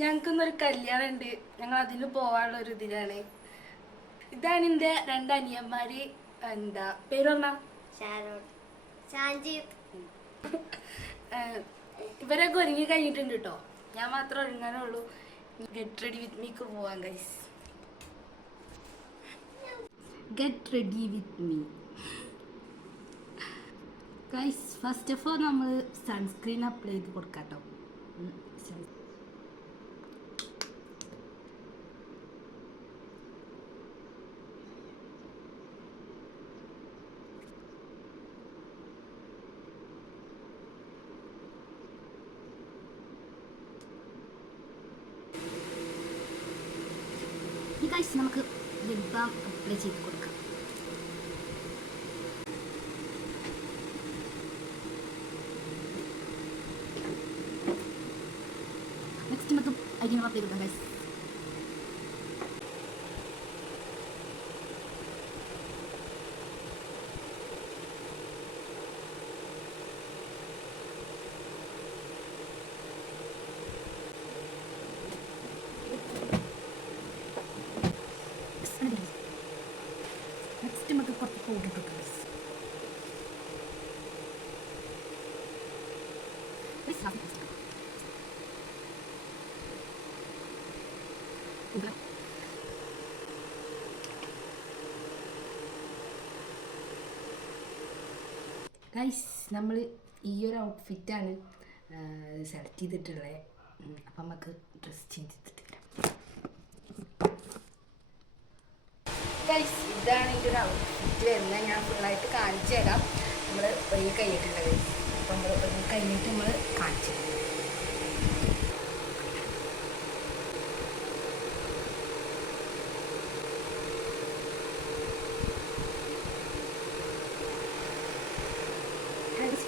ഞങ്ങൾക്കിന്നൊരു കല്യാണം ഉണ്ട് ഞങ്ങൾ അതിന് പോവാനുള്ള ഒരു ഇതിലാണ്. ഇതാണ് എന്റെ രണ്ട് അനിയന്മാര് എന്താ പേര് പറഞ്ഞ ഇവരൊക്കെ ഒരുങ്ങി കഴിഞ്ഞിട്ടുണ്ട് കേട്ടോ ഞാൻ മാത്രം ഒരുങ്ങാനേ ഉള്ളൂ. ഗെറ്റ് റെഡി വിത്ത് മീക്ക് പോവാൻ guys get ready with me guys first of all നമ്മൾ സൺസ്ക്രീൻ അപ്ലൈ ചെയ്ത് കൊടുക്കാം കേട്ടോ ഉം, sun- ഈ ഗൈസ് നമുക്ക് ലിപ് ബാം അപ്ലൈ ചെയ്ത് കൊടുക്കാം നെക്സ്റ്റ് നമുക്ക് അരിഞ്ഞ അപ്ലൈ കൊടുക്കാം ഗൈസ് കൊടുക്കാം ഗൈസ് നമ്മൾ ഈ ഒരു ഔട്ട്ഫിറ്റാണ് സെലക്ട് ചെയ്തിട്ടുള്ളത് അപ്പം നമുക്ക് ഡ്രസ് ചേഞ്ച് ചെയ്തിട്ട് ഗൈസ് ഇതാണ് ഇതിന്റെ ഒരു ഔട്ട്ഫിറ്റ് വരുന്നത് ഞാൻ ഫുള്ളായിട്ട് കാണിച്ചു തരാം. നമ്മൾ ഒരുങ്ങി കൈയിട്ടുള്ളത് അപ്പം നമ്മൾ കഴിഞ്ഞിട്ട് നമ്മൾ കാണിച്ചു തരാം Guys,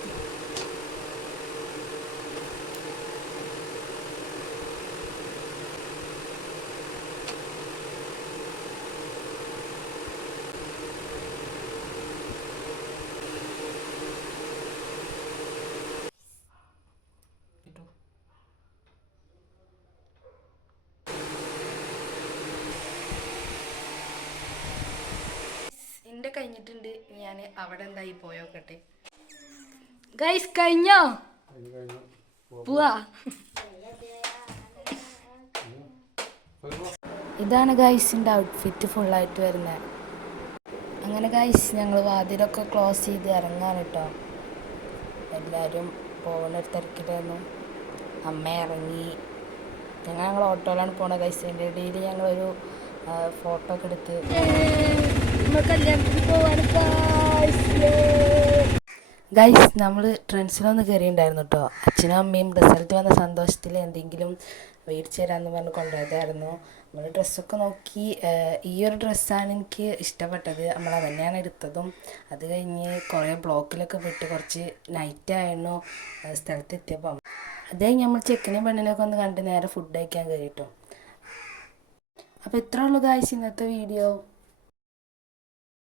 ഇട്ടോ എന്റെ കഴിഞ്ഞിട്ടുണ്ട് അവിടെ എന്തായി പോയോ പോയോക്കട്ടെ. ഗൈസ് കഴിഞ്ഞോ? പോവാ. ഇതാണ് ഗൈസിന്റെ ഔട്ട്ഫിറ്റ് ഫുള്ളായിട്ട് വരുന്നത് അങ്ങനെ ഗൈസ് ഞങ്ങൾ വാതിലൊക്കെ ക്ലോസ് ചെയ്ത് ഇറങ്ങാൻ കേട്ടോ എല്ലാവരും പോകുന്ന ഒരു തിരക്കിലായിരുന്നു. അമ്മ ഇറങ്ങി. ഞങ്ങൾ ഞങ്ങൾ ഓട്ടോയിലാണ് പോണത് ഗൈസ് എന്റെ ഇടയിൽ ഞങ്ങളൊരു ഫോട്ടോ ഒക്കെ എടുത്ത്. ഗൈസ് നമ്മൾ ട്രെൻഡ്സിലൊന്ന് കയറിയിട്ടുണ്ടായിരുന്നു കേട്ടോ അച്ഛനും അമ്മയും റിസൾട്ട് വന്ന സന്തോഷത്തിൽ എന്തെങ്കിലും മേടിച്ചു തരാമെന്ന് പറഞ്ഞ് കൊണ്ടുപോയതായിരുന്നു. നമ്മൾ ഡ്രസ്സൊക്കെ നോക്കി ഈ ഒരു ഡ്രസ്സാണ് എനിക്ക് ഇഷ്ടപ്പെട്ടത്. നമ്മൾ തന്നെയാണ് എടുത്തതും. അത് കഴിഞ്ഞ് കുറേ ബ്ലോക്കിലൊക്കെ വിട്ട് കുറച്ച് നൈറ്റ് ആയിരുന്നു ഏഹ്, സ്ഥലത്ത് എത്തിയപ്പം അത് കഴിഞ്ഞ് നമ്മൾ ചെക്കനെയും പെണ്ണിനെയൊക്കെ ഒന്ന് കണ്ട് നേരെ ഫുഡ് കഴിക്കാൻ കയറിയിട്ടു അപ്പോൾ ഇത്രേ ഉള്ളൂ ഇന്നത്തെ വീഡിയോ